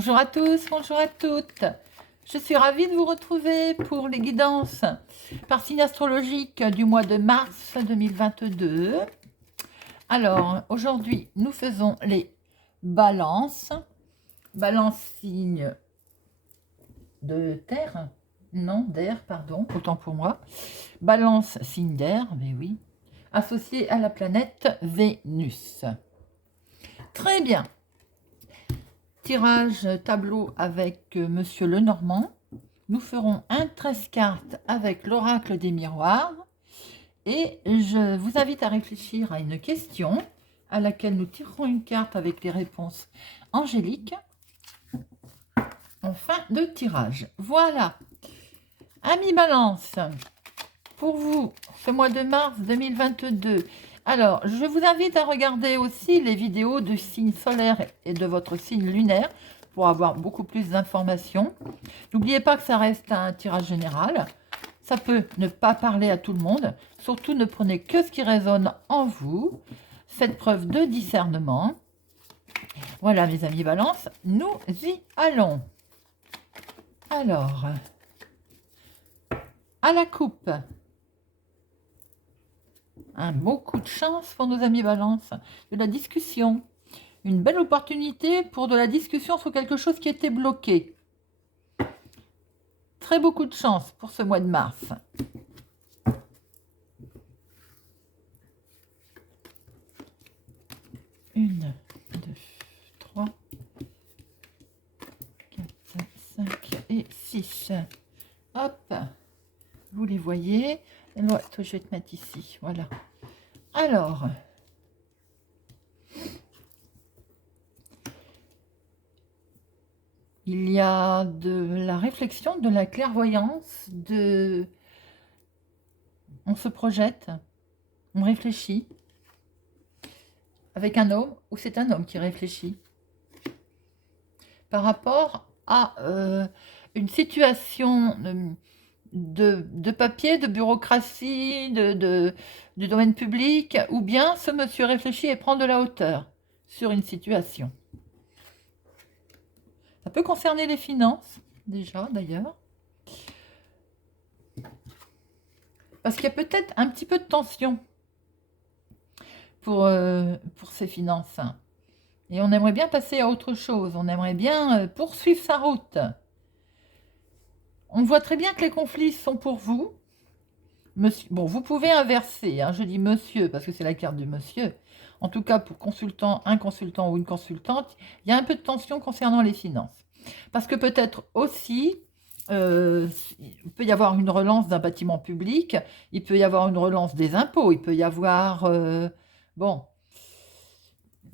Bonjour à tous, bonjour à toutes. Je suis ravie de vous retrouver pour les guidances par signe astrologique du mois de mars 2022. Alors, aujourd'hui, nous faisons les balances. Balance signe de terre. Non, d'air, pardon, autant pour moi. Balance signe d'air, mais oui, associé à la planète Vénus. Très bien. Tirage tableau avec Monsieur Lenormand. Nous ferons un 13 cartes avec l'oracle des miroirs. Et je vous invite à réfléchir à une question à laquelle nous tirerons une carte avec les réponses angéliques en fin de tirage. Voilà. Amis Balance, pour vous, ce mois de mars 2022, alors, je vous invite à regarder aussi les vidéos du signe solaire et de votre signe lunaire pour avoir beaucoup plus d'informations. N'oubliez pas que ça reste un tirage général. Ça peut ne pas parler à tout le monde. Surtout, ne prenez que ce qui résonne en vous. Faites preuve de discernement. Voilà, mes amis Balance, nous y allons. Alors, à la coupe. Beaucoup de chance pour nos amis Balance. De la discussion. Une belle opportunité pour de la discussion sur quelque chose qui était bloqué. Très beaucoup de chance pour ce mois de mars. Une, deux, trois, 4, 5 et 6. Hop, vous les voyez. Toi, je vais te mettre ici. Voilà. Alors, il y a de la réflexion, de la clairvoyance, on se projette, on réfléchit avec un homme, ou c'est un homme qui réfléchit par rapport à une situation de papier, de bureaucratie, du domaine public, ou bien ce monsieur réfléchit et prend de la hauteur sur une situation. Ça peut concerner les finances, déjà, d'ailleurs. Parce qu'il y a peut-être un petit peu de tension pour ces finances. Et on aimerait bien passer à autre chose. On aimerait bien poursuivre sa route. On voit très bien que les conflits sont pour vous. Monsieur, bon, vous pouvez inverser. Hein, je dis monsieur parce que c'est la carte du monsieur. En tout cas, pour un consultant ou une consultante, il y a un peu de tension concernant les finances. Parce que peut-être aussi, il peut y avoir une relance d'un bâtiment public, il peut y avoir une relance des impôts, il peut y avoir, bon,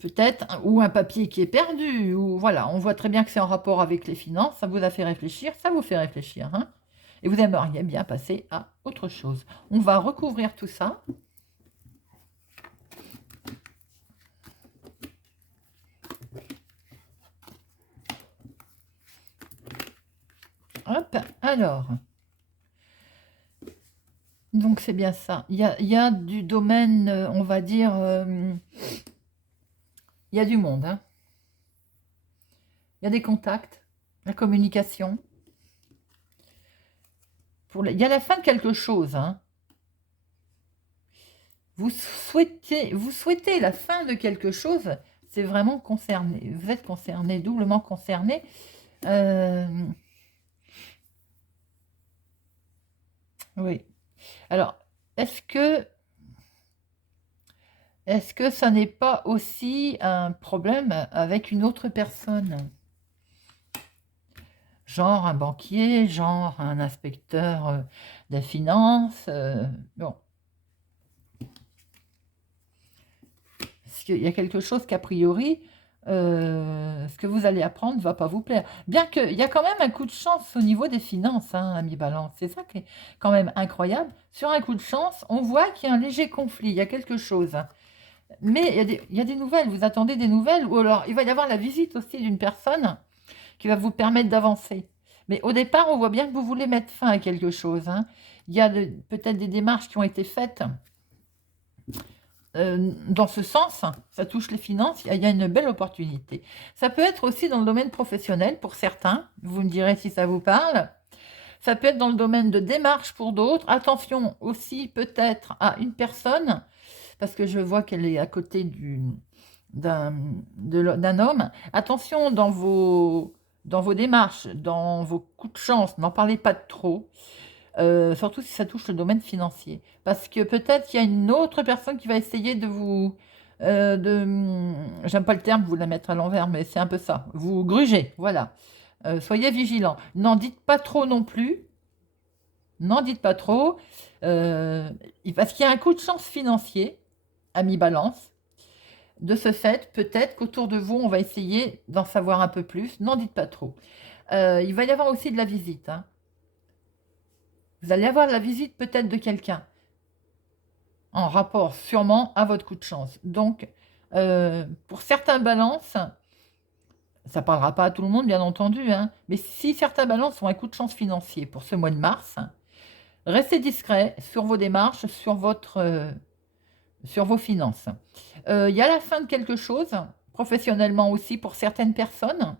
peut-être, ou un papier qui est perdu, ou voilà, on voit très bien que c'est en rapport avec les finances, ça vous a fait réfléchir, ça vous fait réfléchir, hein, et vous aimeriez bien passer à autre chose. On va recouvrir tout ça. Hop, alors. Donc c'est bien ça. Il y a du domaine, on va dire, il y a du monde. Hein. Il y a des contacts, la communication. Il y a la fin de quelque chose. Hein. Vous souhaitez la fin de quelque chose, c'est vraiment concerné. Vous êtes concerné, doublement concerné. Oui. Alors, est-ce que ça n'est pas aussi un problème avec une autre personne? Genre un banquier, genre un inspecteur des finances. Bon. Parce qu'il y a quelque chose qu'a priori, ce que vous allez apprendre ne va pas vous plaire. Bien qu'il y a quand même un coup de chance au niveau des finances, hein, ami Balance. C'est ça qui est quand même incroyable. Sur un coup de chance, on voit qu'il y a un léger conflit, il y a quelque chose. Mais il y a des nouvelles, vous attendez des nouvelles, ou alors il va y avoir la visite aussi d'une personne qui va vous permettre d'avancer. Mais au départ, on voit bien que vous voulez mettre fin à quelque chose. Hein. Il y a peut-être des démarches qui ont été faites dans ce sens, ça touche les finances, il y a une belle opportunité. Ça peut être aussi dans le domaine professionnel pour certains, vous me direz si ça vous parle. Ça peut être dans le domaine de démarche pour d'autres. Attention aussi peut-être à une personne, parce que je vois qu'elle est à côté d'un homme. Attention dans vos démarches, dans vos coups de chance, n'en parlez pas de trop. Surtout si ça touche le domaine financier. Parce que peut-être qu'il y a une autre personne qui va essayer de vous... j'aime pas le terme, vous la mettre à l'envers, mais c'est un peu ça. Vous gruger, voilà. Soyez vigilants. N'en dites pas trop non plus. N'en dites pas trop. Parce qu'il y a un coup de chance financier, ami Balance. De ce fait, peut-être qu'autour de vous, on va essayer d'en savoir un peu plus. N'en dites pas trop. Il va y avoir aussi de la visite, hein. Vous allez avoir la visite peut-être de quelqu'un en rapport sûrement à votre coup de chance. Donc, pour certains balances, ça ne parlera pas à tout le monde, bien entendu, hein, mais si certains balances ont un coup de chance financier pour ce mois de mars, restez discret sur vos démarches, sur vos finances. Il y a la fin de quelque chose, professionnellement aussi pour certaines personnes,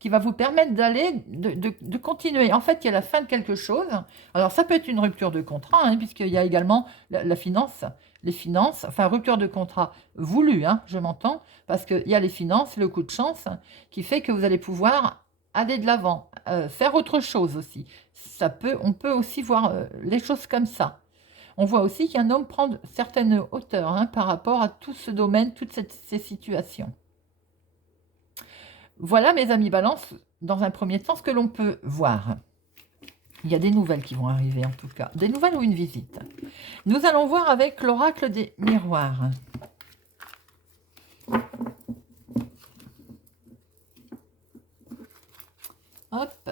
qui va vous permettre de continuer. En fait, il y a la fin de quelque chose. Alors, ça peut être une rupture de contrat, hein, puisqu'il y a également la finance, les finances, enfin, rupture de contrat voulue, hein, je m'entends, parce qu'il y a les finances, le coup de chance, qui fait que vous allez pouvoir aller de l'avant, faire autre chose aussi. On peut aussi voir les choses comme ça. On voit aussi qu'un homme prend certaines hauteurs, hein, par rapport à tout ce domaine, toutes ces situations. Voilà, mes amis Balance, dans un premier temps, ce que l'on peut voir. Il y a des nouvelles qui vont arriver, en tout cas. Des nouvelles ou une visite. Nous allons voir avec l'oracle des miroirs. Hop.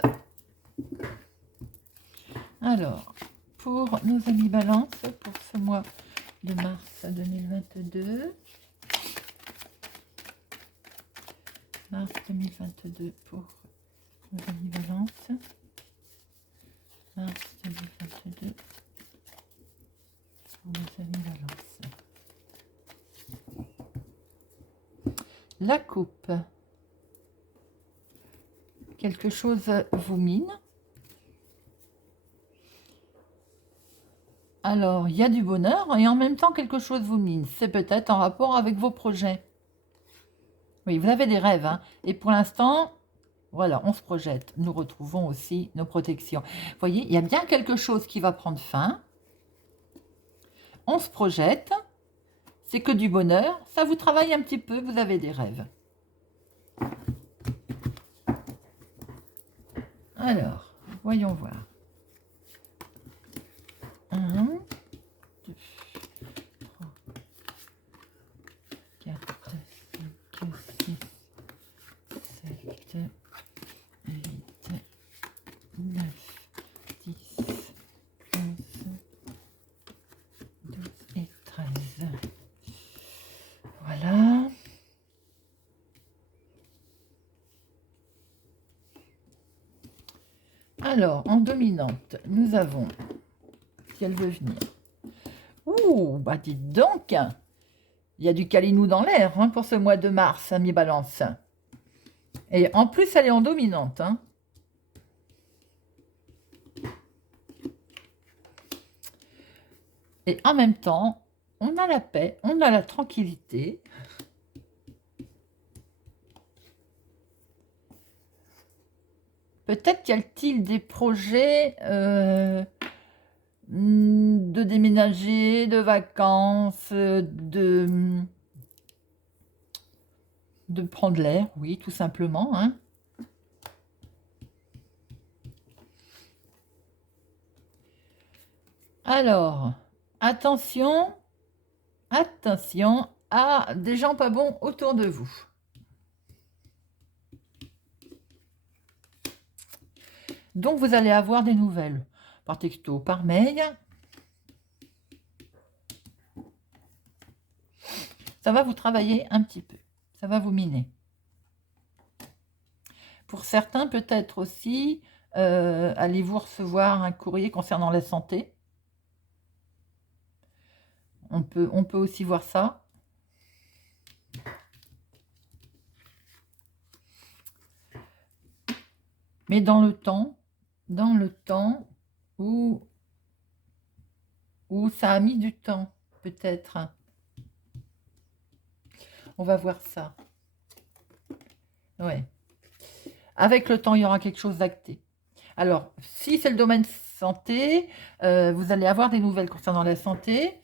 Alors, pour nos amis Balance, pour ce mois de mars 2022... Mars 2022 pour nos amis Balance. Mars 2022 pour nos amis Balance. La coupe. Quelque chose vous mine. Alors, il y a du bonheur et en même temps quelque chose vous mine. C'est peut-être en rapport avec vos projets. Oui, vous avez des rêves, hein, et pour l'instant, voilà, on se projette. Nous retrouvons aussi nos protections. Vous voyez, il y a bien quelque chose qui va prendre fin. On se projette. C'est que du bonheur. Ça vous travaille un petit peu, vous avez des rêves. Alors, voyons voir. 1, 2, 3, 4, 5, 6, 7, 8, 9, 10, 11, 12 et 13. Voilà. Alors, en dominante, nous avons, si elle veut venir. Ouh, bah dites donc, il y a du calinou dans l'air, hein, pour ce mois de mars, ami Balance. Et en plus, elle est en dominante, hein. Et en même temps, on a la paix, on a la tranquillité. Peut-être y a-t-il des projets de déménager, de vacances, de prendre l'air, oui, tout simplement, hein. Alors, attention, attention à des gens pas bons autour de vous. Donc, vous allez avoir des nouvelles par texto, par mail. Ça va vous travailler un petit peu. Ça va vous miner. Pour certains, peut-être aussi, allez-vous recevoir un courrier concernant la santé. On peut aussi voir ça. Mais dans le temps où ça a mis du temps, peut-être. On va voir ça. Ouais. Avec le temps, il y aura quelque chose d'acté. Alors, si c'est le domaine santé, vous allez avoir des nouvelles concernant la santé.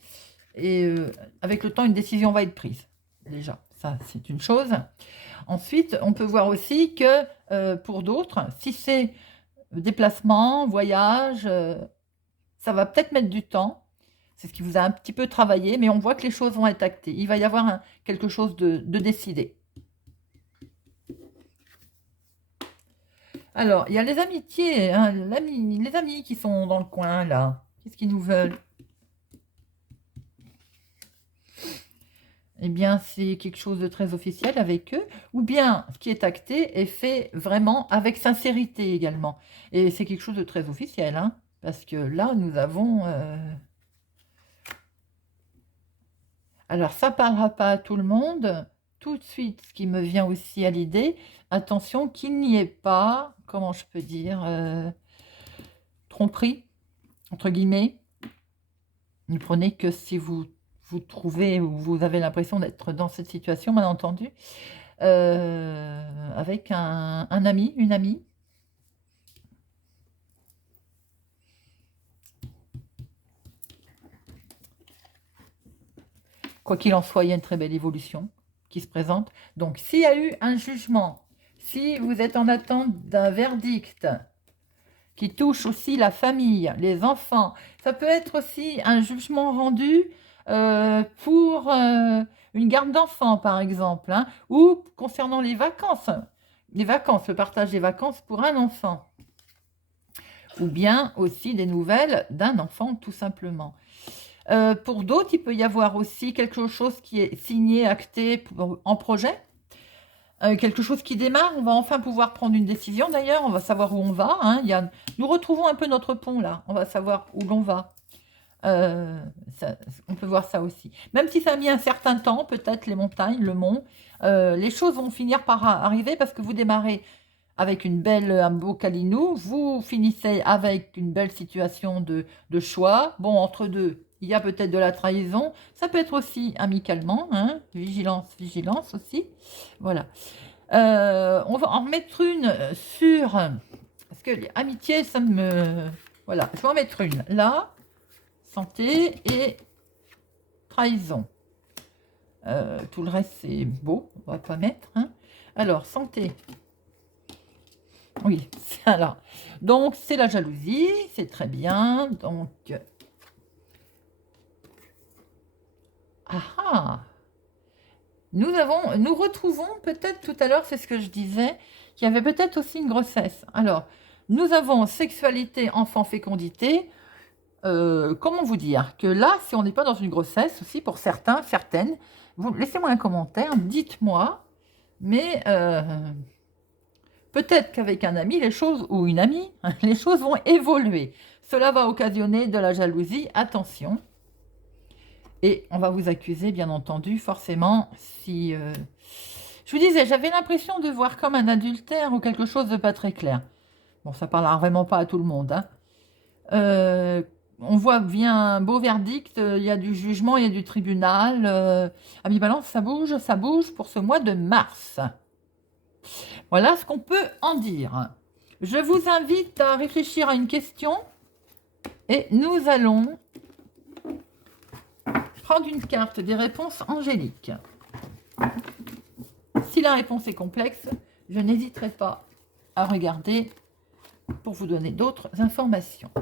Et avec le temps, une décision va être prise. Déjà, ça, c'est une chose. Ensuite, on peut voir aussi que pour d'autres, si c'est déplacement, voyage, ça va peut-être mettre du temps. C'est ce qui vous a un petit peu travaillé, mais on voit que les choses vont être actées. Il va y avoir quelque chose de décidé. Alors, il y a les amitiés, hein, les amis qui sont dans le coin, là. Qu'est-ce qu'ils nous veulent? Eh bien, c'est quelque chose de très officiel avec eux. Ou bien, ce qui est acté est fait vraiment avec sincérité également. Et c'est quelque chose de très officiel, hein, parce que là, nous avons... Alors, ça ne parlera pas à tout le monde. Tout de suite, ce qui me vient aussi à l'idée, attention qu'il n'y ait pas, comment je peux dire, tromperie, entre guillemets. Ne prenez que si vous trouvez ou vous avez l'impression d'être dans cette situation, bien entendu, avec un ami, une amie. Quoi qu'il en soit, il y a une très belle évolution qui se présente. Donc, s'il y a eu un jugement, si vous êtes en attente d'un verdict qui touche aussi la famille, les enfants, ça peut être aussi un jugement rendu pour une garde d'enfants, par exemple, hein, ou concernant les vacances, le partage des vacances pour un enfant, ou bien aussi des nouvelles d'un enfant, tout simplement. Pour d'autres, il peut y avoir aussi quelque chose qui est signé, acté en projet. Quelque chose qui démarre, on va enfin pouvoir prendre une décision d'ailleurs, on va savoir où on va. Hein. Nous retrouvons un peu notre pont là, on va savoir où l'on va. On peut voir ça aussi. Même si ça a mis un certain temps, peut-être les montagnes, le mont, les choses vont finir par arriver parce que vous démarrez avec un beau calinou, vous finissez avec une belle situation de choix. Bon, entre deux, il y a peut-être de la trahison. Ça peut être aussi amicalement, hein, vigilance, vigilance aussi. Voilà. On va en mettre une sur... Parce que amitié, ça me... Voilà, je vais en mettre une là. Santé et trahison. Tout le reste, c'est beau, on va pas mettre. Hein. Alors, santé. Oui, alors. Donc, c'est la jalousie, c'est très bien. Donc, nous retrouvons peut-être tout à l'heure, c'est ce que je disais, qu'il y avait peut-être aussi une grossesse. Alors, nous avons sexualité, enfant, fécondité. Comment vous dire que là, si on n'est pas dans une grossesse aussi, pour certains, certaines, laissez-moi un commentaire, dites-moi, mais peut-être qu'avec un ami, les choses, ou une amie, les choses vont évoluer. Cela va occasionner de la jalousie, attention. Et on va vous accuser, bien entendu, forcément, si... Je vous disais, j'avais l'impression de voir comme un adultère ou quelque chose de pas très clair. Bon, ça parlera vraiment pas à tout le monde. Hein. On voit bien un beau verdict, il y a du jugement, il y a du tribunal. Ami Balance, ça bouge pour ce mois de mars. Voilà ce qu'on peut en dire. Je vous invite à réfléchir à une question et nous allons prendre une carte des réponses angéliques. Si la réponse est complexe, je n'hésiterai pas à regarder pour vous donner d'autres informations.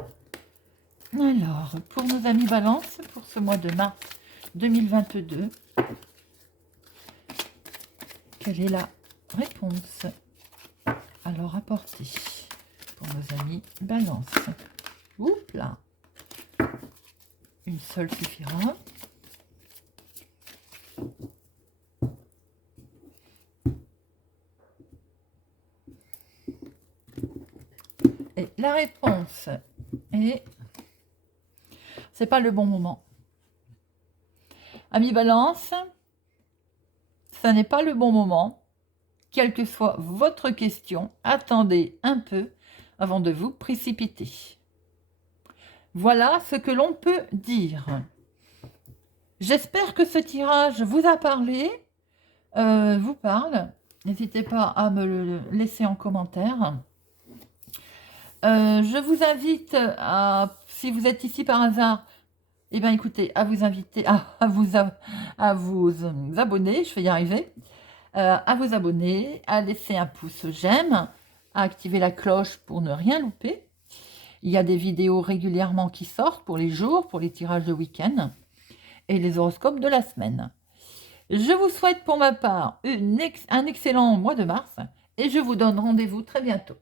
Alors, pour nos amis Balance, pour ce mois de mars 2022, quelle est la réponse à leur apporter pour nos amis Balance? Oups là, une seule suffira. Et la réponse est... C'est pas le bon moment. Amis Balance, ça n'est pas le bon moment. Quelle que soit votre question, attendez un peu avant de vous précipiter. Voilà ce que l'on peut dire. J'espère que ce tirage vous a parlé, vous parle. N'hésitez pas à me le laisser en commentaire. Je vous invite à, si vous êtes ici par hasard, eh bien écoutez, à vous inviter, à vous abonner, je vais y arriver, à vous abonner, à laisser un pouce j'aime, à activer la cloche pour ne rien louper. Il y a des vidéos régulièrement qui sortent pour les jours, pour les tirages de week-end et les horoscopes de la semaine. Je vous souhaite pour ma part un excellent mois de mars et je vous donne rendez-vous très bientôt.